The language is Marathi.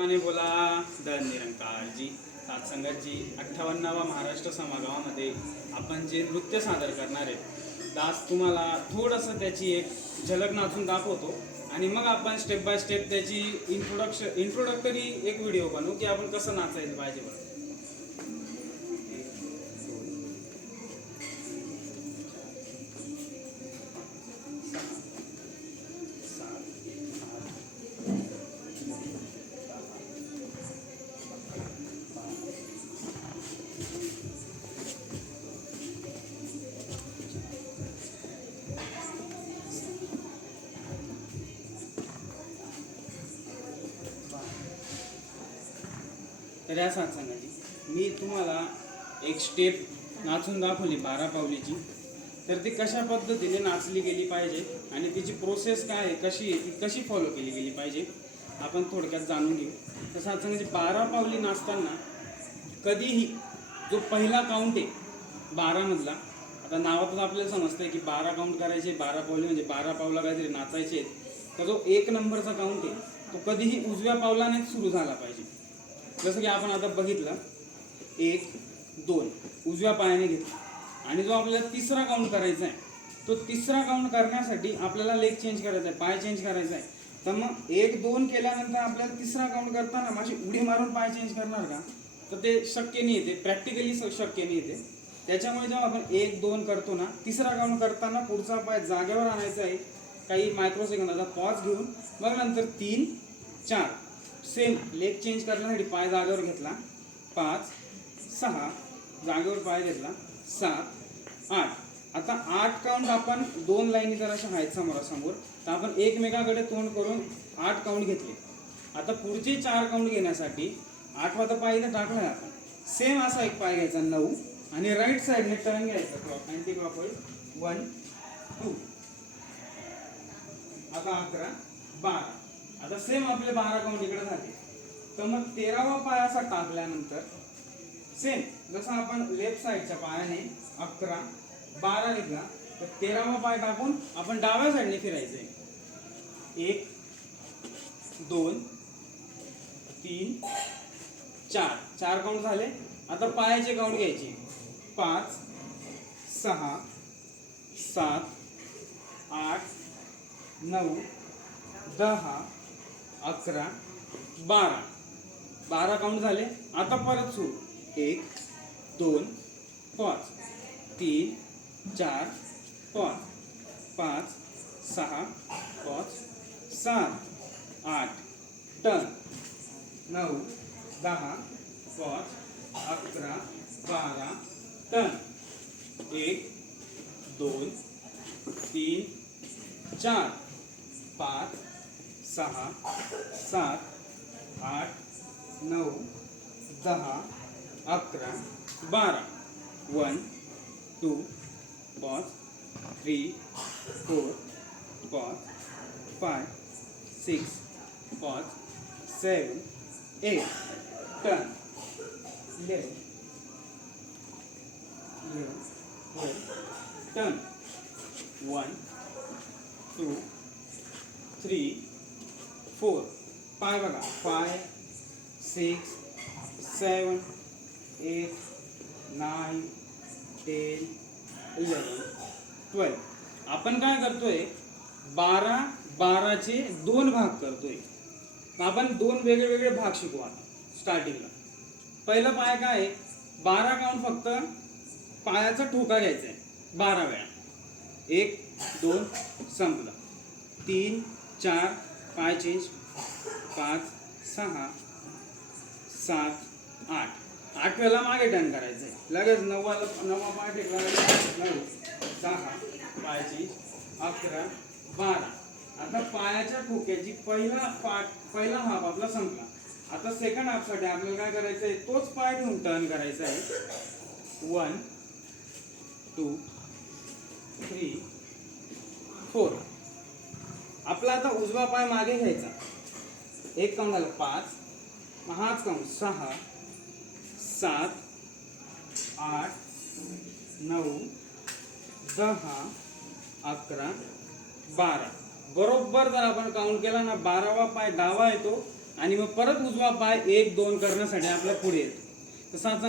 माने बोला दन निरंकारजी सातसंगाची 58वा महाराष्ट्र समागमामध्ये आपण जे नृत्य सादर करणार आहे दास तुम्हाला थोडंसं त्याची एक झलक नाचून दाखवतो आणि मग आपण स्टेप बाय स्टेप त्याची इंट्रोडक्टरी एक व्हिडिओ बनवू की आपण कसं नाचायला पाहिजे बरं. तर या सातसंगाची मी तुम्हाला एक स्टेप नाचून दाखवली 12 पावलीची. तर ती कशा पद्धतीने नाचली गेली पाहिजे आणि तिची प्रोसेस काय आहे, कशी आहे, ती कशी फॉलो केली गेली पाहिजे आपण थोडक्यात जाणून घेऊ. तर सातसंगाची 12 पावली नाचताना कधीही जो पहिला काउंट आहे 12 मधला, आता नावातच आपल्याला समजतंय की 12 काउंट करायचे, 12 पावली म्हणजे 12 पावला काहीतरी नाचायचे आहेत. तर जो 1 नंबरचा काउंट आहे तो कधीही उजव्या पावलानेच सुरू झाला पाहिजे. जसं की आपण आता बघितलं 1 2 उजव्या पायाने घेतला आणि जो आपल्याला तिसरा काउंट करायचा आहे तो तिसरा काउंट करण्यासाठी आपल्याला लेग चेंज करायचा आहे, पाय चेंज करायचा आहे. तर मग 1 2 केल्यानंतर आपल्याला तिसरा काउंट करताना माझी उडी मारून पाय चेंज करणार का, तर ते शक्य नाही येते, प्रॅक्टिकली शक्य नाही येते. त्याच्यामुळे जेव्हा आपण 1 2 करतो ना, तिसरा काउंट करताना पुढचा पाय जागेवर आणायचा आहे, काही मायक्रोसेकंदाचा पॉज घेऊन मग नंतर 3 4 सेम लेग चेंज करण्यासाठी पाय जागेवर घेतला, 5 6 जागेवर पाय घेतला, 7 8. आता 8 काउंट आपण 2 लाईनी जर अशा आहेत समोरासमोर, तर आपण एकमेकाकडे तोंड करून 8 काउंट घेतले. आता पुढचे 4 काउंट घेण्यासाठी 8वा पाय इथे टाकलाय आपण, सेम असा एक पाय घ्यायचा 9 आणि राईट साईडने टर्न घ्यायचा क्लॉक अँटी क्लॉकवाईज 1 2. आता 11 12. आता सेम आपले 12 काउंट इकडे झाले. तर मग 13वा पाय असा टाकल्यानंतर सेम जसं आपण लेफ्ट साईडच्या पायाने 11 12 निघला, तर 13वा पाय टाकून आपण डाव्या साईडने फिरायचंय. 1 2 3 4 4 काउंट झाले. आता पायाचे काउंट घ्यायचे 5 6 7 8 9 10 11 12. 12 काउंट झाले. आता परत सुरू 1 2 5 3 4 5 5 6 5 7 8 टर्न 9 10 5 11 12 टर्न 1 2 3 4 5 6 7 8 9 10 11 12. 1 2 5 3 4 5 5 6 5 7 8 turn 11 12 turn 1 2 3 4. पाय बघा 5 6 7 8 9 10 11 12. आपण काय करतोय 12 12चे 2 भाग करतोय. आपण 2 वेगळे वेगळे भाग शिकू. आता स्टार्टिंगला पहिला पाय काय आहे, 12 काउंट फक्त पायाचा ठोका घ्यायचा आहे 12 वेळा. 1 2 संपला. 3 4 पाय चेंज 5 6 7 8 8 वेळेला मागे टर्न करायचं आहे. लगेच 9वा पाय टेकला, 9 10 पाय चेंज 11 12. आता पायाच्या ठोक्याची पहिला हाफ आपला संपला. आता सेकंड हाफसाठी आपल्याला काय करायचं आहे, तोच पाय घेऊन टर्न करायचा आहे. 1 2 3 4. आपला आता उजवा पाय मागे घ्यायचा. 1 काउंट झाला 5, हाच काउंट 6 7 8 9 10 11 12. बरोबर जर आपण काउंट केला ना, 12वा पाय डावा येतो आणि मग परत उजवा पाय 1 2 करण्यासाठी आपल्या पुढे येतो. तर सात